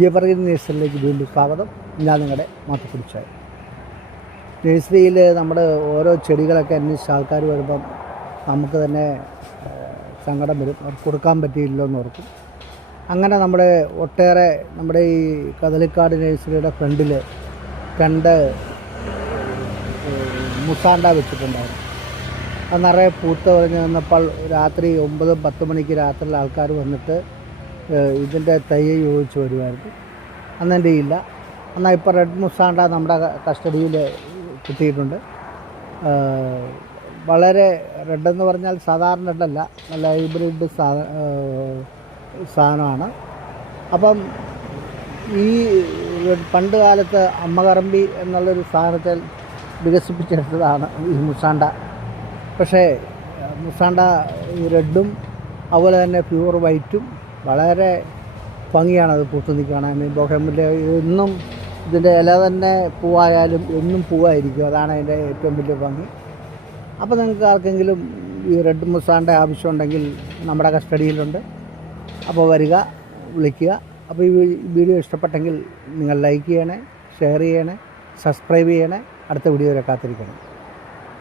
Evergreen നേഴ്സറിയിലേക്ക് വീണ്ടും സ്വാഗതം. ഞാൻ നിങ്ങളുടെ മാത്തക്കുടിച്ചായി നഴ്സറിയിൽ നമ്മുടെ ഓരോ ചെടികളൊക്കെ അന്വേഷിച്ച് ആൾക്കാർ വരുമ്പം നമുക്ക് തന്നെ സങ്കടം വരും. അവർക്ക് കൊടുക്കാൻ പറ്റിയില്ലോ എന്ന് ഓർക്കും. അങ്ങനെ നമ്മുടെ ഒട്ടേറെ നമ്മുടെ ഈ കദളിക്കാട് നഴ്സറിയുടെ ഫ്രണ്ടിൽ രണ്ട് മുസാണ്ട വെച്ചിട്ടുണ്ടായിരുന്നു. അത് നിറയെ പൂത്ത് പറഞ്ഞ് വന്നപ്പോൾ രാത്രി ഒമ്പതും പത്ത് മണിക്ക് രാത്രിയിൽ ആൾക്കാർ വന്നിട്ട് ഇതിന്റെ തൈ ചോദിച്ച് വരുമായിരുന്നു. അന്ന് എന്റെ ഇല്ല. എന്നാൽ ഇപ്പോൾ റെഡ് മുസാണ്ട നമ്മുടെ കസ്റ്റഡിയിൽ കിട്ടിയിട്ടുണ്ട്. വളരെ റെഡെന്ന് പറഞ്ഞാൽ സാധാരണ റെഡല്ല. നല്ല ഹൈബ്രിഡ് സാ സാധനമാണ്. അപ്പം ഈ പണ്ട് കാലത്ത് അമ്മകറമ്പി എന്നുള്ളൊരു സാധനത്തിൽ വികസിപ്പിച്ചെടുത്തതാണ് ഈ മുസാണ്ട പക്ഷേ മുസാണ്ട റെഡും അതുപോലെ തന്നെ പ്യൂർ വൈറ്റും വളരെ ഭംഗിയാണത് അത് കാണാൻ. ബൊഹമിന്റെ എന്നും ഇതിന്റെ ഇല തന്നെ പൂവായാലും എന്നും പൂവായിരിക്കും. അതാണ് അതിന്റെ ഏറ്റവും വലിയ ഭംഗി. അപ്പോൾ നിങ്ങൾക്ക് ആർക്കെങ്കിലും ഈ റെഡ് മുസാന്റെ ആവശ്യമുണ്ടെങ്കിൽ നമ്മുടെ കസ്റ്റഡിയിലുണ്ട്. അപ്പോൾ വരിക വിളിക്കുക. അപ്പോൾ ഈ വീഡിയോ ഇഷ്ടപ്പെട്ടെങ്കിൽ നിങ്ങൾ ലൈക്ക് ചെയ്യണേ ഷെയർ ചെയ്യണേ സബ്സ്ക്രൈബ് ചെയ്യണേ. അടുത്ത വീഡിയോ വരെ കാത്തിരിക്കണം.